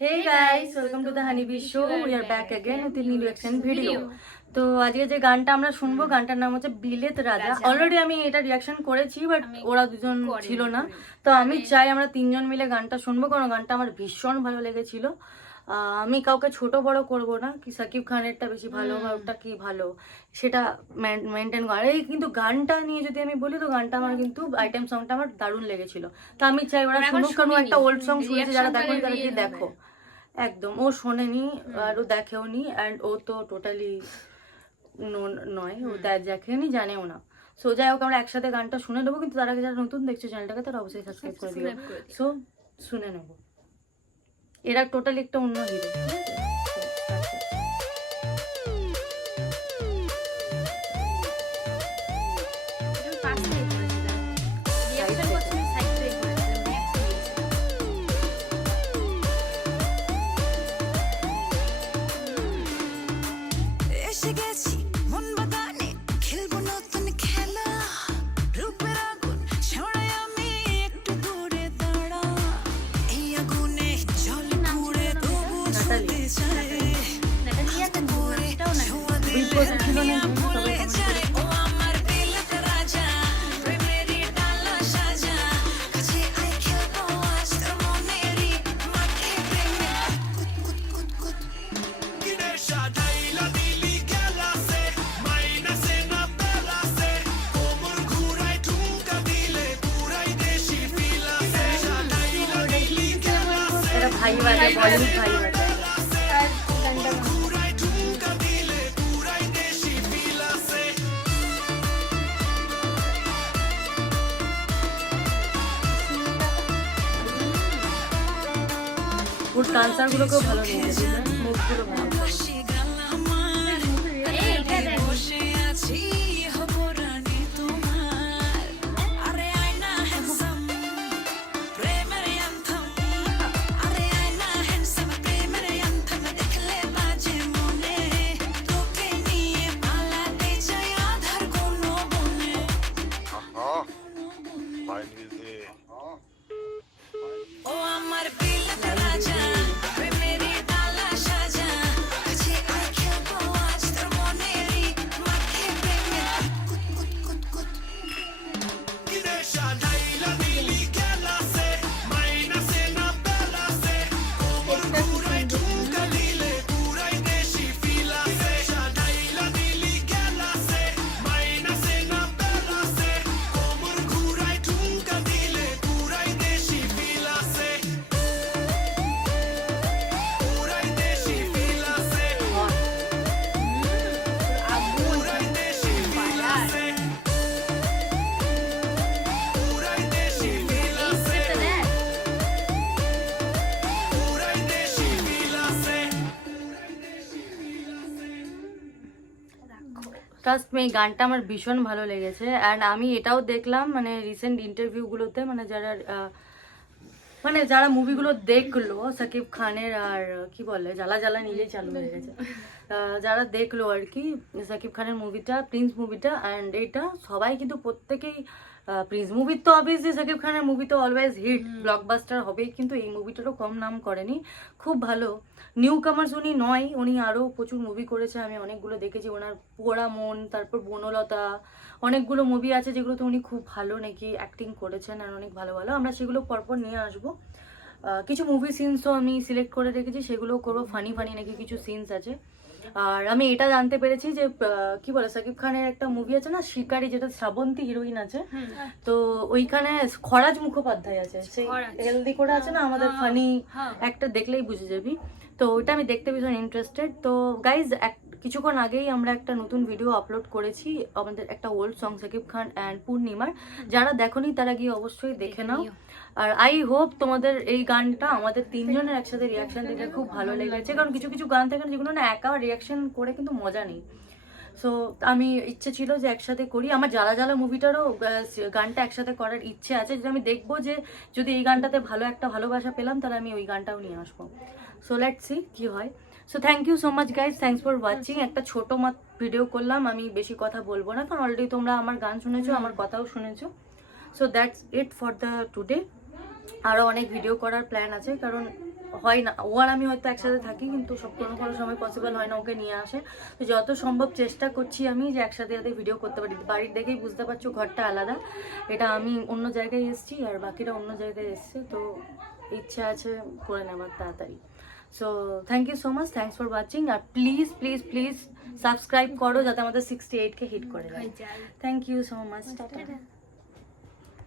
Hey guys, welcome to the Honeybee Show. We are back again with a new reaction video. তো আজকে যে গানটা আমরা শুনবো গানটার নাম হচ্ছে বিলেত রাজা। অলরেডি আমি এটা রিয়াকশন করেছি, বাট ওরা দুজন ছিল না, তো আমি চাই আমরা তিনজন মিলে গানটা শুনবো, কারণ গানটা আমার ভীষণ ভালো লেগেছিল। আমি কাউকে ছোট বড় করব না, কি সাকিব খানেরটা বেশি ভালো বা ওটা কি ভালো সেটা মেনটেন করা। এই কিন্তু গানটা নিয়ে যদি আমি বলি, তো গানটা আমার কিন্তু আইটেম সংটা আমার দারুণ লেগেছিল। তো আমি চাই ওরা শুনুক, কারণ একটা ওল্ড সং শুনেছে, যারা দেখোনি তারা কি দেখো। একদম ও শোনেনি আর ও দেখেও নি, অ্যান্ড ও তো টোটালি নয়, ও দেখেনি, জানেও না। সো যাই হোক, আমরা একসাথে গানটা শুনে নেবো, কিন্তু তার আগে যারা নতুন দেখছো চ্যানেলটাকে তারা অবশ্যই সাবস্ক্রাইব করে দিও। সো শুনে নেবো। এরা টোটালি একটা অন্য হিরো। भाई वाला बॉलीवुड भाई वाला ওর ডান্সারগুলোকেও ভালো লেগেছে, মুভগুলো ভালো। ট্রাস্ট মি, গানটা আমার ভীষণ ভালো লেগেছে। অ্যান্ড আমি এটাও দেখলাম মানে রিসেন্ট ইন্টারভিউগুলোতে, মানে যারা মুভিগুলো দেখলো সাকিব খানের, আর কি বলে জ্বালা জ্বালা নিজেই চালু হয়ে গেছে, যারা দেখলো আর কি সাকিব খানের মুভিটা, প্রিন্স মুভিটা, অ্যান্ড এটা সবাই কিন্তু প্রত্যেকেই প্রিন্স মুভির তো অবভিয়াসলি সাকিব খানের মুভি তো অলওয়েজ হিট ব্লকবাস্টার হবেই, কিন্তু এই মুভিটারও কম নাম করেনি, খুব ভালো। নিউ কামার্স উনি নয়, উনি আরও প্রচুর মুভি করেছে, আমি অনেকগুলো দেখেছি ওনার, পোড়া মন, তারপর বনলতা, অনেকগুলো মুভি আছে যেগুলোতে উনি খুব ভালো নাকি অ্যাক্টিং করেছেন, আর অনেক ভালো ভালো। আমরা সেগুলো পরপর নিয়ে আসবো। কিছু মুভি সিনসও আমি সিলেক্ট করে রেখেছি, সেগুলোও করবো। ফানি ফানি নাকি কিছু সিনস আছে। আর আমি এটা জানতে পেরেছি যে কি বলে সাকিব খানের একটা মুভি আছে না শিকারি, যেটা শ্রাবন্তী হিরোইন আছে, তো ওইখানে খরাজ মুখোপাধ্যায় আছে, সেই হেলদি করে আছে না, আমাদের ফানি একটা, দেখলেই বুঝে যাবি। তো ওইটা আমি দেখতে ভীষণ ইন্টারেস্টেড। তো গাইজ কিছুক্ষণ আগেই আমরা একটা নতুন ভিডিও আপলোড করেছি, আমাদের একটা old song Shakib Khan and পূর্ণিমার, যারা দেখোনি তারা গিয়ে অবশ্যই দেখে নাও। আর আই হোপ তোমাদের এই গানটা আমাদের তিনজনের একসাথে রিয়াকশন দেখে খুব ভালো লেগেছে, কারণ কিছু কিছু গান থাকে যেগুলো না একা রিয়াকশন করে কিন্তু মজা নেই। সো আমি ইচ্ছে ছিল যে একসাথে করি, আমার জ্বালা জ্বালা মুভিটারও গানটা একসাথে করার ইচ্ছে আছে, যে আমি দেখবো যে যদি এই গানটাতে ভালো একটা ভালোবাসা পেলাম তাহলে আমি ওই গানটাও নিয়ে আসবো। সো লেটস সি কি হয়। So thank you so much guys, thanks for watching. একটা ছোটো মাত ভিডিও করলাম, আমি বেশি কথা বলবো না, কারণ অলরেডি তোমরা আমার গান শুনেছো, আমার কথাও শুনেছো। So that's it for the today. আরও অনেক ভিডিও করার প্ল্যান আছে, কারণ হয় না, ও আর আমি হয়তো একসাথে থাকি কিন্তু সব কোনো সময় পসিবল হয় না ওকে নিয়ে আসে। তো যত সম্ভব চেষ্টা করছি আমি যে একসাথে যাতে ভিডিও করতে পারি। বাড়ির দেখেই বুঝতে পারছো ঘরটা আলাদা, এটা আমি অন্য জায়গায় এসেছি আর বাকিরা অন্য জায়গায় এসছে, তো ইচ্ছা আছে করে নেওয়ার তাড়াতাড়ি। So thank you so much, thanks for watching. আর প্লিজ প্লিজ প্লিজ সাবস্ক্রাইব করো যাতে আমাদের 68K হিট করে যায়। Thank you so much, tata.